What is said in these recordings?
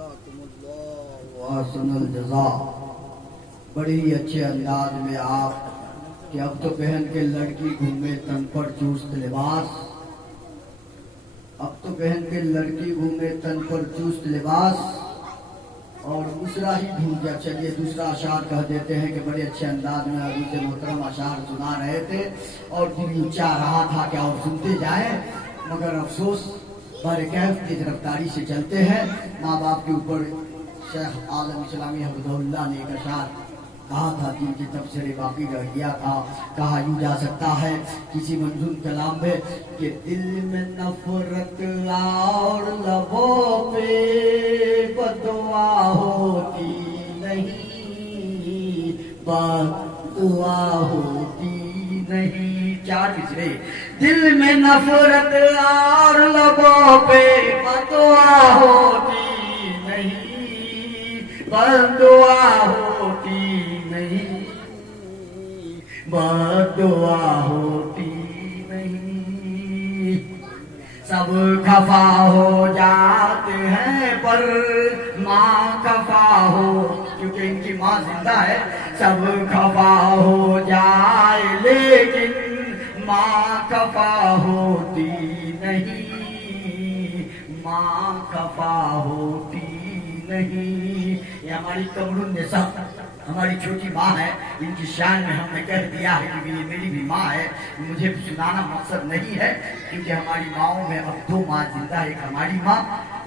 वासन الجزا। बड़े ही अच्छे अंदाज में आप कि अब तो पहन के लड़की घूमे तन पर चुस्त लिबास, अब तो पहन के लड़की घूमे तन पर चुस्त लिबास, और दूसरा ही ढूंढ जा। चलिए दूसरा अशार कह देते हैं कि बड़े अच्छे अंदाज में अभी से मोहतरम अशार सुना रहे थे और दिल चाह रहा था कि और सुनते जाए, मगर अफसोस बरकैफ तेज रफ्तारी से चलते हैं। माँ बाप के ऊपर शेख आलम इस्लामी हफिज़हुल्लाह ने एक अशार कहा था, जिनकी तफसीर बाकी रह गया था। कहा यूँ जा सकता है किसी मंजूर कलाम में कि दिल में नफरत और लबों पे बदुआ होती नहीं, बदुआ होती नहीं। चार पिछले दिल में नफरत और लबों पे बदुआ होती नहीं, बदुआ होती नहीं, बदुआ होती नहीं। सब खफा हो जाते हैं पर माँ खफा हो, क्योंकि इनकी माँ जिंदा है। सब खफा हो जाए लेकिन माँ खफा होती नहीं, माँ खफा होती नहीं। ये हमारी कमरुन्निसा हमारी छोटी माँ है, इनकी शान में हमने कह दिया है कि ये मेरी भी माँ है। मुझे सुनाना मकसद नहीं है, क्योंकि हमारी माँओं में अब दो माँ जिंदा है, एक हमारी माँ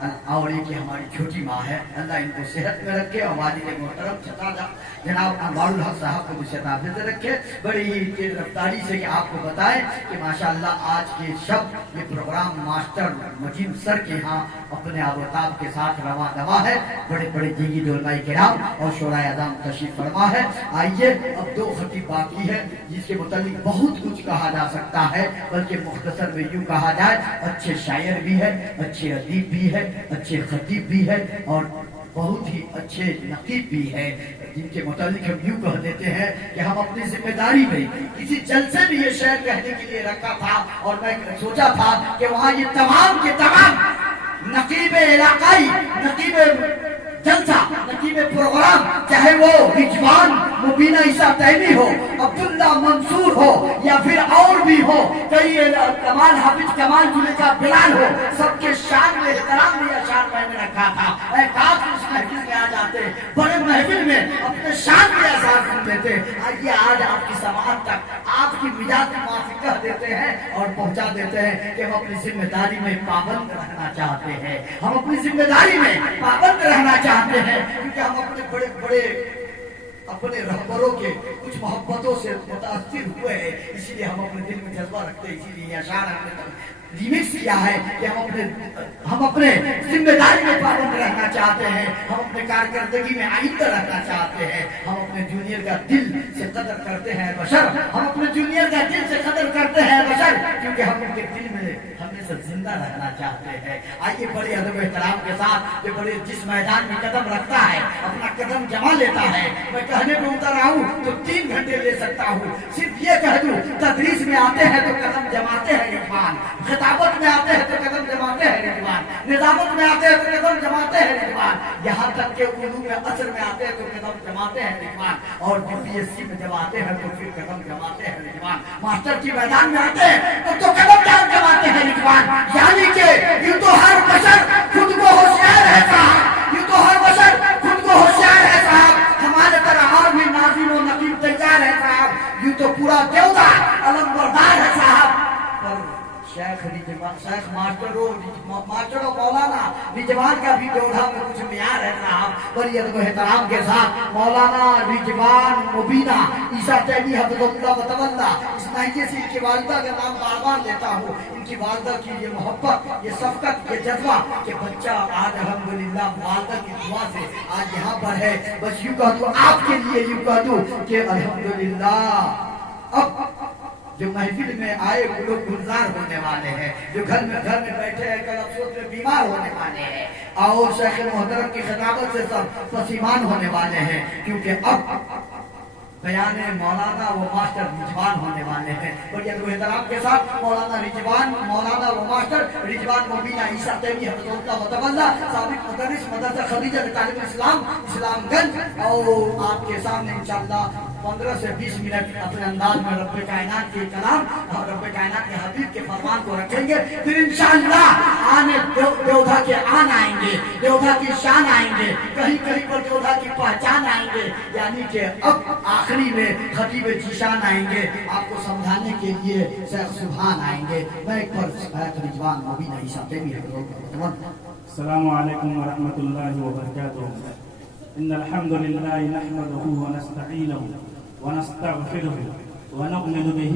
और एक हमारी छोटी माँ है। अल्लाह इनको सेहत में रखे और वालिद मोहतरम छताजा जनाब अनवारुल हक साहब को भी सेहत में रखे। बड़ी ही तेज रफ्तारी से कि आपको बताएं कि माशाअल्लाह आज के शब्द ये प्रोग्राम मास्टर मजीद सर के यहाँ अपने आबोताब के साथ रवा दवा है। बड़े बड़े दीगी उलमाए किराम और शोराए आज़म तशरीफ फरमा है। आइए अब दो खतीब बाकी है जिसके मुतालिक बहुत कुछ कहा जा सकता है, बल्कि मुख्तसर में यूँ कहा जाए अच्छे शायर भी है, अच्छे अदीब भी है, अच्छे खतीब भी है और बहुत ही अच्छे नकीब भी है, जिनके मुतालिक हम यूँ कह देते हैं कि हम अपनी जिम्मेदारी में किसी जलसे में ये शेर कहने के लिए रखा था और मैं सोचा था कि वहाँ ये तमाम के तमाम नकीब इलाकाई, नकीब जलसा, नकीब प्रोग्राम, चाहे वो रिजवान मुबीना ईसा तैमी हो, अब्दुल्ला मंसूर हो या फिर और भी हो, कई कमाल हाफिज कमाल जुलेखा बिलाल हो, सबके शान में एहतराम में अशार मैंने रखा था। काश उस महफिल में आ जाते, बड़े महफिल में अपने शान के अशार सुन लेते। आइए आज आपकी समाज तक आपकी मिजाज माफी कह देते हैं और पहुंचा देते हैं कि हम अपनी जिम्मेदारी में पाबंद रहना चाहते हैं, हम अपनी जिम्मेदारी में पाबंद रहना चाहते हैं, क्योंकि हम अपने बड़े बड़े अपने रहबरों के कुछ मोहब्बतों से मुतासिर हुए हैं, इसीलिए हम अपने दिल में जज्बा रखते हैं। इसीलिए अशार हमने रिमिक्स किया है कि हम अपने जिम्मेदारी में पाबंद रहना चाहते हैं, हम अपने कारकर्दगी में आइंदा रहना चाहते हैं, हम अपने जूनियर का दिल से कदर करते हैं बशर, हम अपने जूनियर का दिल से कदर करते हैं बशर, क्योंकि हम उनके दिल में हमेशा जिंदा रहना चाहते हैं। आइए बड़े अदब एहतराम के साथ ये बड़े जिस मैदान में कदम रखता है अपना कदम जमा लेता है। मैं कहने पे उतर आऊँ तो 3 घंटे ले सकता हूँ, सिर्फ ये कह दूँ तदरीस में आते हैं तो कदम जमाते हैं रिजवान, खिताबत में आते हैं तो कदम जमाते हैं रिजवान, निजामत में आते हैं तो कदम जमाते हैं रिजवान, यहाँ तक के उर्दू में असर में आते हैं तो कदम जमाते हैं रिजवान, और यूपीएससी में जब आते हैं तो फिर कदम जमाते हैं रिजवान, मास्टर की मैदान में आते हैं तो कदम जमाते हैं रिजवान। यानी कि यूँ तो हर बशर खुद को होशियार है साहब, यूँ तो हर बशर खुद को होशियार है साहब, हमारे तरह और भी नाज़िम और नकीब तैयार है साहब, यूँ तो पूरा देवदार अलमबरदार है साहब। शेख मास्टरों मौलाना रिजवान का भी जोड़ा में कुछ म्यार है साहब। बड़ी अदब एहतराम के साथ मौलाना रिजवान मुबीना ईसा तैमी हफिज़हुल्लाह व तवल्ला, इस नहीये से इनकी वालिदा का नाम बार बार लेता हूँ। इनकी वालिदा की ये मोहब्बत, ये शफ़क़त, ये जज्बा कि बच्चा आज अल्हम्दुलिल्लाह वालिदा की दुआ से आज यहाँ पर है। बस यूँ कह दूँ आपके लिए, यूँ कह दूँ कि अल्हम्दुलिल्लाह अब जो महफिल में आए वो लोग गुलजार होने वाले हैं, जो घर में बैठे हैं कल अफसोस में बीमार होने वाले हैं, और शेख मोहतरम की खिताबत से सब पसीमान होने वाले हैं, क्योंकि अब बयान मौलाना व मास्टर रिजवान होने वाले हैं। बड़ी एहतराम के साथ मौलाना रिजवान, मौलाना व मास्टर रिजवान मुबीना ईसा तैमी हफिज़हुल्लाह व तवल्ला, साबिक़ मुदर्रिस मदरसा مدرسہ خدیجہ طالب اسلام اسلام گنج، اور آپ کے سامنے انشاءاللہ 15 سے 20 منٹ اپنے انداز میں رب کائنات کے کلام اور رب کائنات کے حبیب کے فرمان کو رکھیں گے، پھر انشاءاللہ آنے دیوتا کے آن آئیں گے، دیوتا کی شان آئیں گے، کہیں کہیں پر دیوتا کی پہچان آئیں گے، یعنی کہ اب آخری میں خطیب جیشان آئیں گے آپ کو سمجھانے کے لیے، شیخ سبحان آئیں گے۔ میں ایک پر رضوان مبین عیسیٰ تیمی السلام علیکم ورحمۃ اللہ وبرکاتہ۔ ان الحمد للہ نحمده ونستعینه ونستغفره ونؤمن به